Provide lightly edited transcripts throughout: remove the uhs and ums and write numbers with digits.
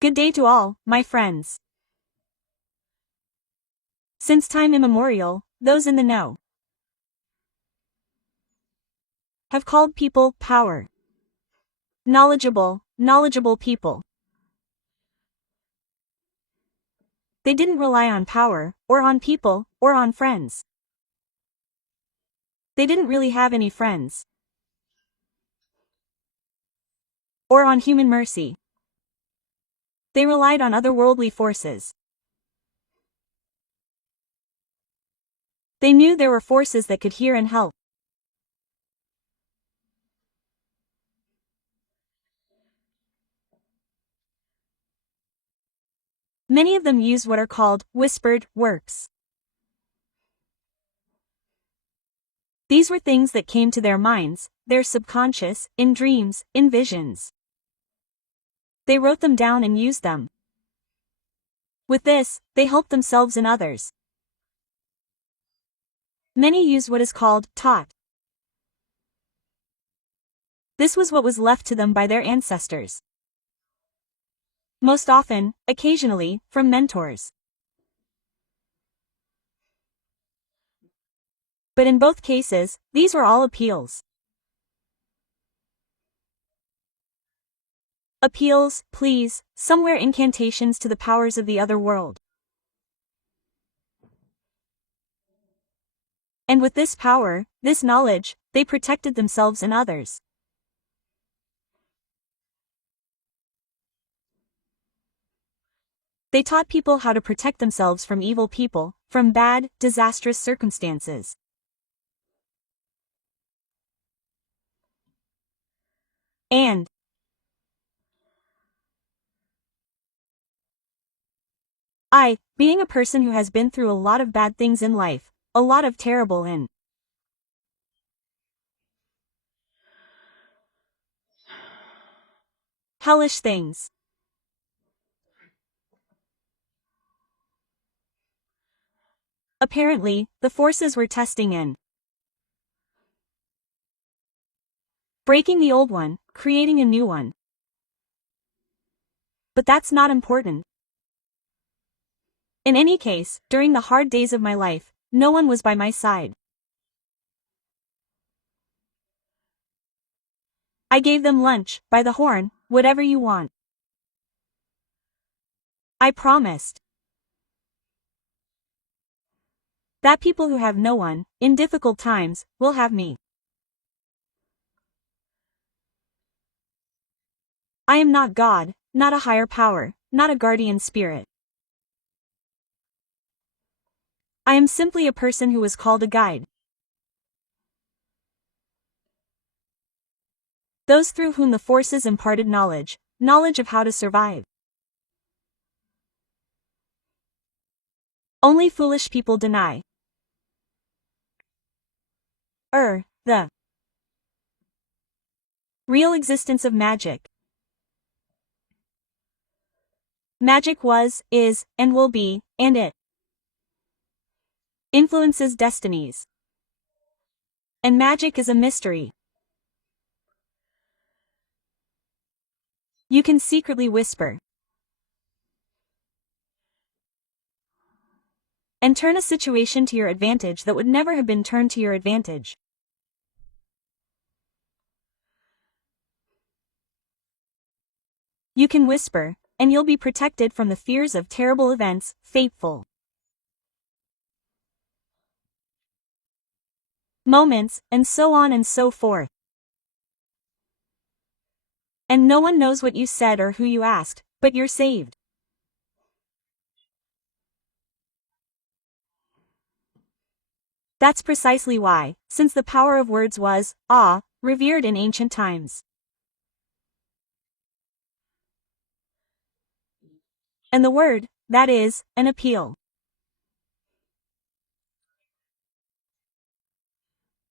Good day to all, my friends. Since time immemorial, those in the know have called people power. Knowledgeable people. They didn't rely on power, or on people, or on friends. They didn't really have any friends. Or on human mercy. They relied on otherworldly forces. They knew there were forces that could hear and help. Many of them used what are called whispered works. These were things that came to their minds, their subconscious, in dreams, in visions. They wrote them down and used them. With this, they helped themselves and others. Many used what is called taught. This was what was left to them by their ancestors. Most often, occasionally, from mentors. But in both cases, these were all appeals. Appeals, pleas, somewhere incantations to the powers of the other world. And with this power, this knowledge, they protected themselves and others. They taught people how to protect themselves from evil people, from bad, disastrous circumstances. And being a person who has been through a lot of bad things in life, a lot of terrible and hellish things. Apparently, the forces were testing in breaking the old one, creating a new one. But that's not important. In any case, during the hard days of my life, no one was by my side. I gave them lunch, by the horn, whatever you want. I promised that people who have no one, in difficult times, will have me. I am not God, not a higher power, not a guardian spirit. I am simply a person who was called a guide. Those through whom the forces imparted knowledge of how to survive. Only foolish people deny the real existence of magic. Magic was, is, and will be, and it influences destinies. And magic is a mystery. You can secretly whisper and turn a situation to your advantage that would never have been turned to your advantage. You can whisper, and you'll be protected from the fears of terrible events, fateful moments, and so on and so forth. And no one knows what you said or who you asked, but you're saved. That's precisely why, since the power of words was, revered in ancient times. And the word, that is, an appeal.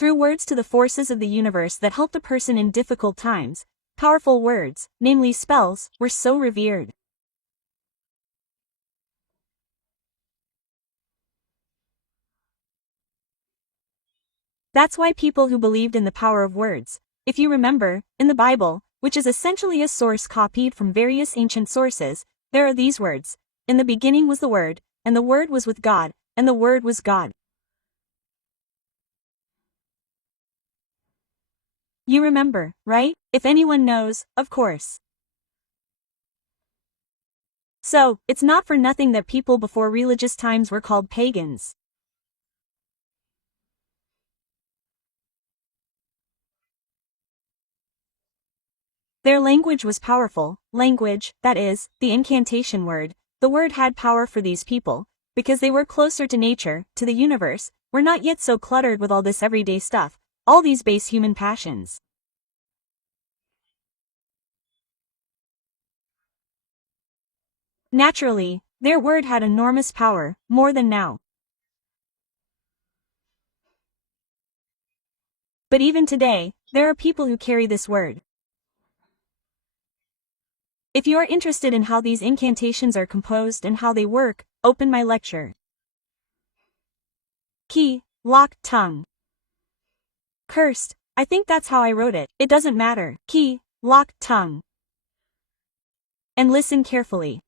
Through words to the forces of the universe that helped a person in difficult times, powerful words, namely spells, were so revered. That's why people who believed in the power of words, if you remember, in the Bible, which is essentially a source copied from various ancient sources, there are these words. In the beginning was the Word, and the Word was with God, and the Word was God. You remember, right? If anyone knows, of course. So, it's not for nothing that people before religious times were called pagans. Their language was powerful. Language, that is, the incantation word. The word had power for these people, because they were closer to nature, to the universe, were not yet so cluttered with all this everyday stuff, all these base human passions. Naturally, their word had enormous power, more than now. But even today, there are people who carry this word. If you are interested in how these incantations are composed and how they work, open my lecture. Key, lock, tongue. Cursed, I think that's how I wrote it, it doesn't matter. Key, lock, tongue. And listen carefully.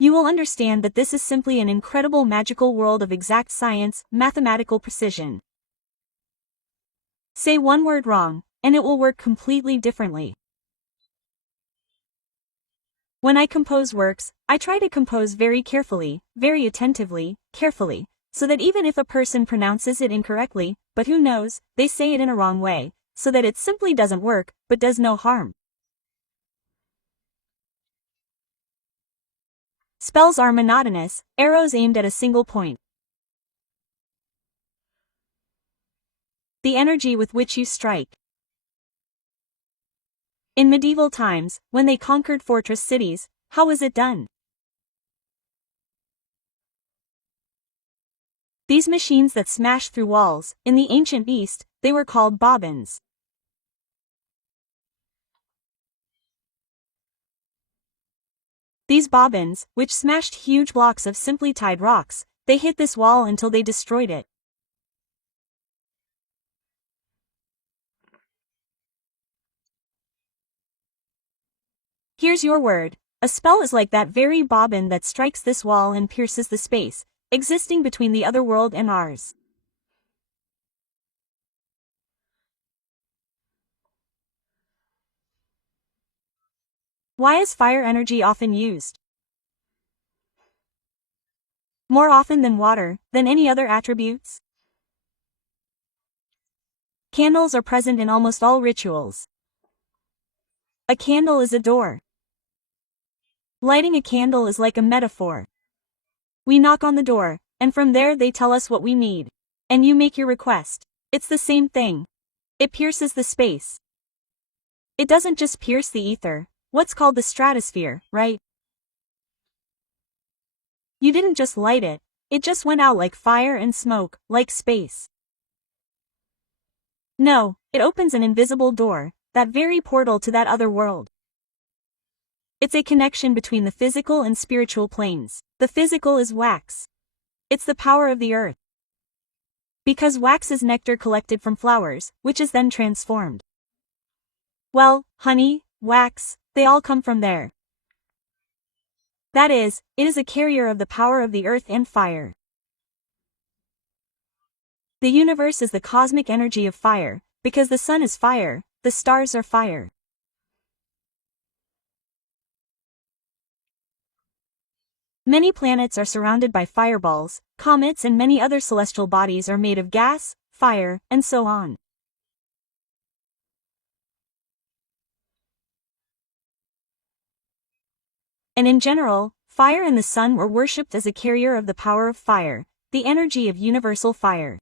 You will understand that this is simply an incredible magical world of exact science, mathematical precision. Say one word wrong, and it will work completely differently. When I compose works, I try to compose very carefully, very attentively, carefully, so that even if a person pronounces it incorrectly, but who knows, they say it in a wrong way, so that it simply doesn't work, but does no harm. Spells are monotonous, arrows aimed at a single point. The energy with which you strike. In medieval times, when they conquered fortress cities, how was it done? These machines that smashed through walls, in the ancient East, they were called bobbins. These bobbins, which smashed huge blocks of simply tied rocks, they hit this wall until they destroyed it. Here's your word. A spell is like that very bobbin that strikes this wall and pierces the space existing between the other world and ours. Why is fire energy often used? More often than water, than any other attributes? Candles are present in almost all rituals. A candle is a door. Lighting a candle is like a metaphor. We knock on the door, and from there they tell us what we need. And you make your request. It's the same thing. It pierces the space. It doesn't just pierce the ether, what's called the stratosphere, right? You didn't just light it, it just went out like fire and smoke, like space. No, it opens an invisible door, that very portal to that other world. It's a connection between the physical and spiritual planes. The physical is wax. It's the power of the earth. Because wax is nectar collected from flowers, which is then transformed. Well, honey, wax, they all come from there. That is, it is a carrier of the power of the earth and fire. The universe is the cosmic energy of fire, because the sun is fire, the stars are fire. Many planets are surrounded by fireballs, comets and many other celestial bodies are made of gas, fire, and so on. And in general, fire and the sun were worshipped as a carrier of the power of fire, the energy of universal fire.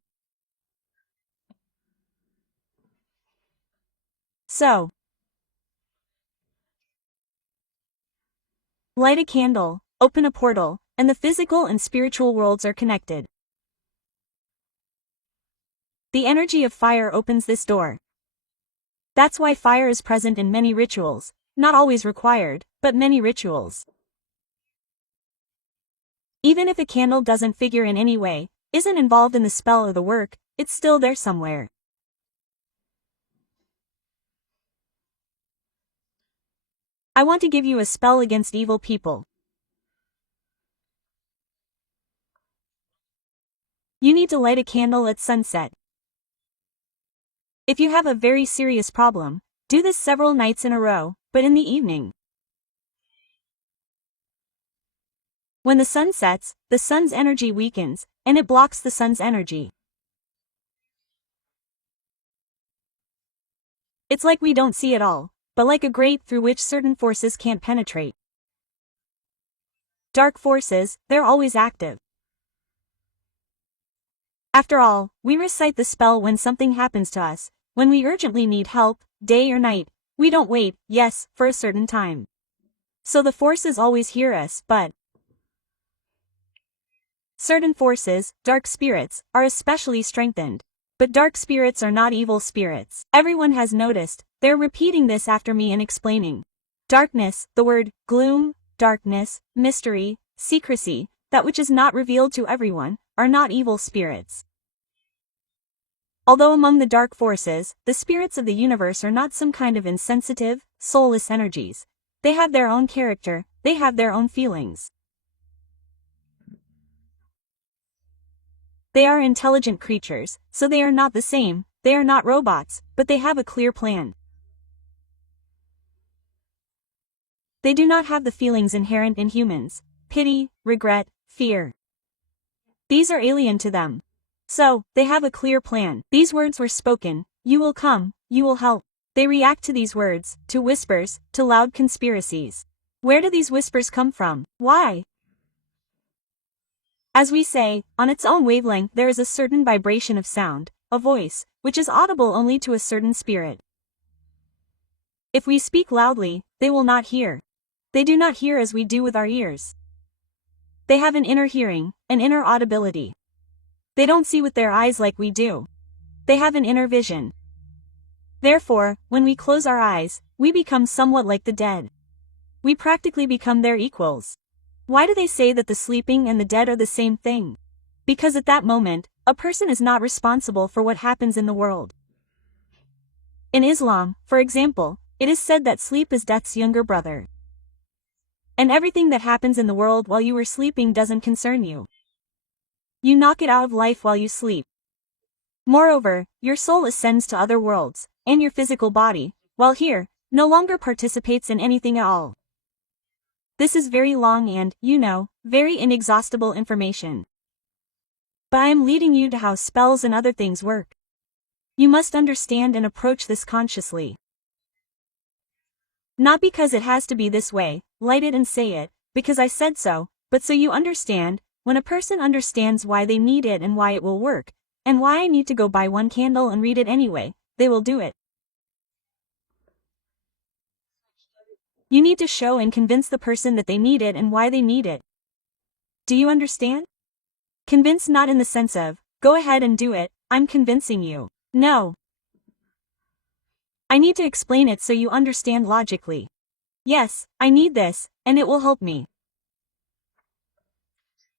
So, light a candle, open a portal, and the physical and spiritual worlds are connected. The energy of fire opens this door. That's why fire is present in many rituals, not always required, but many rituals. Even if a candle doesn't figure in any way, isn't involved in the spell or the work, it's still there somewhere. I want to give you a spell against evil people. You need to light a candle at sunset. If you have a very serious problem, do this several nights in a row, but in the evening. When the sun sets, the sun's energy weakens, and it blocks the sun's energy. It's like we don't see it all, but like a grate through which certain forces can't penetrate. Dark forces, they're always active. After all, we recite the spell when something happens to us, when we urgently need help, day or night. We don't wait, yes, for a certain time. So the forces always hear us, but certain forces, dark spirits, are especially strengthened. But dark spirits are not evil spirits. Everyone has noticed, they're repeating this after me and explaining. Darkness, the word, gloom, darkness, mystery, secrecy, that which is not revealed to everyone, are not evil spirits. Although among the dark forces, the spirits of the universe are not some kind of insensitive, soulless energies. They have their own character, they have their own feelings. They are intelligent creatures, so they are not the same, they are not robots, but they have a clear plan. They do not have the feelings inherent in humans: pity, regret, fear. These are alien to them. So, they have a clear plan. These words were spoken: you will come, you will help. They react to these words, to whispers, to loud conspiracies. Where do these whispers come from? Why? As we say, on its own wavelength there is a certain vibration of sound, a voice, which is audible only to a certain spirit. If we speak loudly, they will not hear. They do not hear as we do with our ears. They have an inner hearing, an inner audibility. They don't see with their eyes like we do. They have an inner vision. Therefore, when we close our eyes, we become somewhat like the dead. We practically become their equals. Why do they say that the sleeping and the dead are the same thing? Because at that moment, a person is not responsible for what happens in the world. In Islam, for example, it is said that sleep is death's younger brother. And everything that happens in the world while you are sleeping doesn't concern you. You knock it out of life while you sleep. Moreover, your soul ascends to other worlds, and your physical body, while here, no longer participates in anything at all. This is very long and, very inexhaustible information. But I am leading you to how spells and other things work. You must understand and approach this consciously. Not because it has to be this way, light it and say it, because I said so, but so you understand. When a person understands why they need it and why it will work, and why I need to go buy one candle and read it anyway, they will do it. You need to show and convince the person that they need it and why they need it. Do you understand? Convince not in the sense of, go ahead and do it, I'm convincing you. No. I need to explain it so you understand logically. Yes, I need this, and it will help me.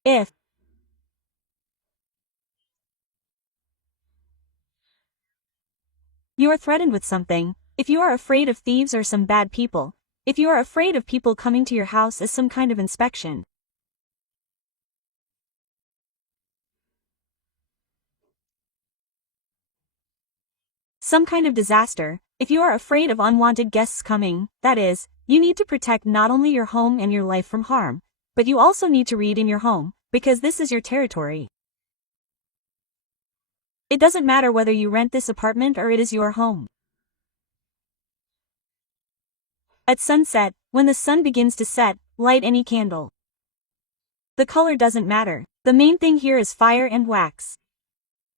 If you are threatened with something, if you are afraid of thieves or some bad people, if you are afraid of people coming to your house as some kind of inspection, some kind of disaster, if you are afraid of unwanted guests coming, that is, you need to protect not only your home and your life from harm, but you also need to read in your home, because this is your territory. It doesn't matter whether you rent this apartment or it is your home. At sunset, when the sun begins to set, light any candle. The color doesn't matter. The main thing here is fire and wax.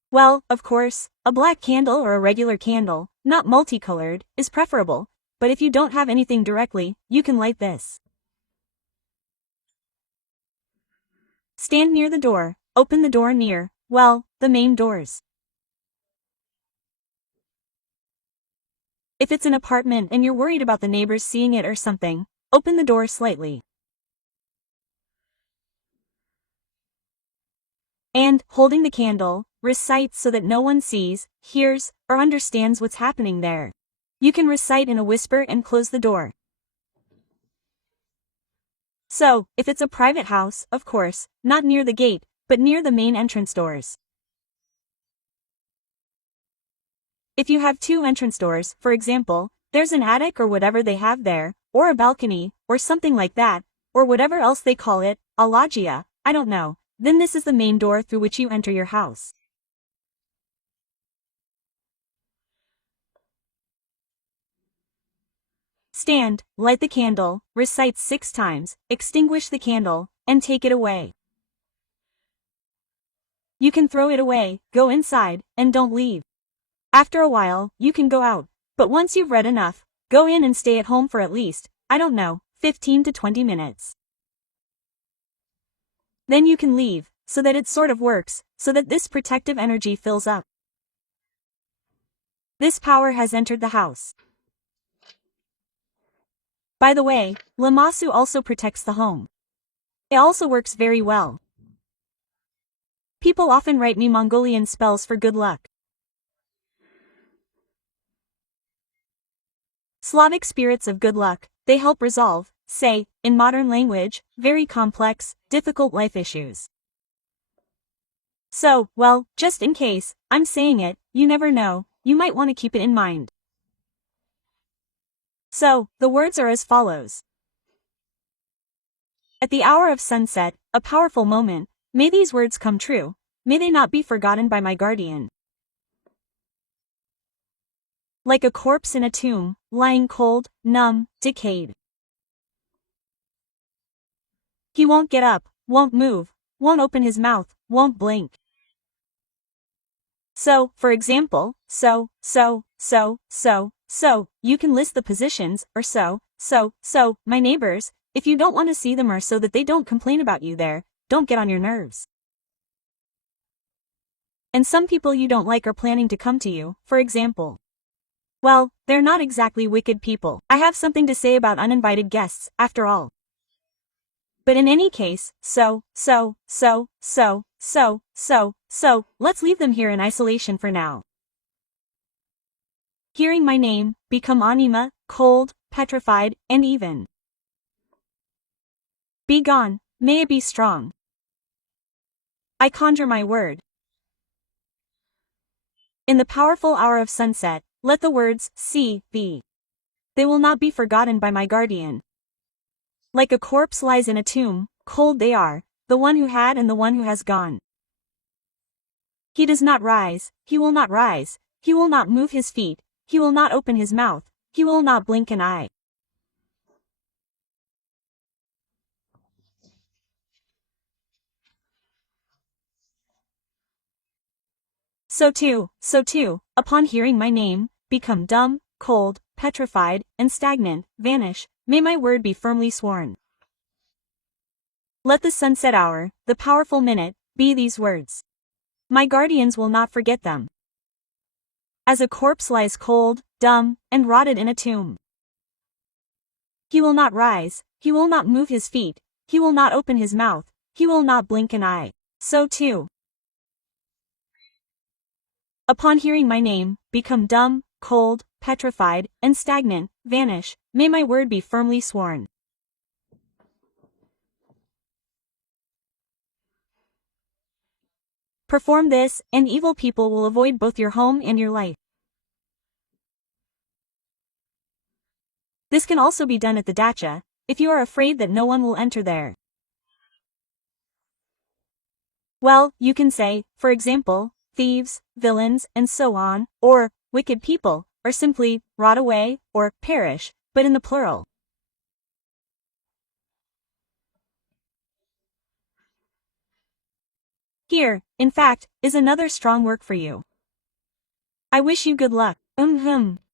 Well, of course, a black candle or a regular candle, not multicolored, is preferable, but if you don't have anything directly, you can light this. Stand near the door, open the door near, the main doors. If it's an apartment and you're worried about the neighbors seeing it or something, open the door slightly. And, holding the candle, recite so that no one sees, hears, or understands what's happening there. You can recite in a whisper and close the door. So, if it's a private house, of course, not near the gate, but near the main entrance doors. If you have two entrance doors, for example, there's an attic or whatever they have there, or a balcony, or something like that, or whatever else they call it, a loggia, I don't know, then this is the main door through which you enter your house. Stand, light the candle, recite 6 times, extinguish the candle, and take it away. You can throw it away, go inside, and don't leave. After a while, you can go out, but once you've read enough, go in and stay at home for at least, I don't know, 15 to 20 minutes. Then you can leave, so that it sort of works, so that this protective energy fills up. This power has entered the house. By the way, Lamasu also protects the home. It also works very well. People often write me Mongolian spells for good luck. Slavic spirits of good luck, they help resolve, say, in modern language, very complex, difficult life issues. So, well, just in case, I'm saying it, you never know, you might want to keep it in mind. So, the words are as follows. At the hour of sunset, a powerful moment, may these words come true, may they not be forgotten by my guardian. Like a corpse in a tomb, lying cold, numb, decayed. He won't get up, won't move, won't open his mouth, won't blink. So, for example, so, you can list the positions, or so, my neighbors, if you don't want to see them or so that they don't complain about you there, don't get on your nerves. And some people you don't like are planning to come to you, for example. Well, they're not exactly wicked people. I have something to say about uninvited guests, after all. But in any case, let's leave them here in isolation for now. Hearing my name, become anima, cold, petrified, and even. Be gone, may it be strong. I conjure my word. In the powerful hour of sunset, let the words, see, be. They will not be forgotten by my guardian. Like a corpse lies in a tomb, cold they are, the one who had and the one who has gone. He does not rise, he will not rise, he will not move his feet, he will not open his mouth, he will not blink an eye. So too, upon hearing my name, become dumb, cold, petrified, and stagnant, vanish, may my word be firmly sworn. Let the sunset hour, the powerful minute, be these words. My guardians will not forget them. As a corpse lies cold, dumb, and rotted in a tomb. He will not rise, he will not move his feet, he will not open his mouth, he will not blink an eye. So too. Upon hearing my name, become dumb, cold, petrified, and stagnant, vanish, may my word be firmly sworn. Perform this, and evil people will avoid both your home and your life. This can also be done at the dacha, if you are afraid that no one will enter there. Well, you can say, for example, thieves, villains, and so on, or, wicked people, or simply, rot away, or, perish, but in the plural. Here, in fact, is another strong work for you. I wish you good luck.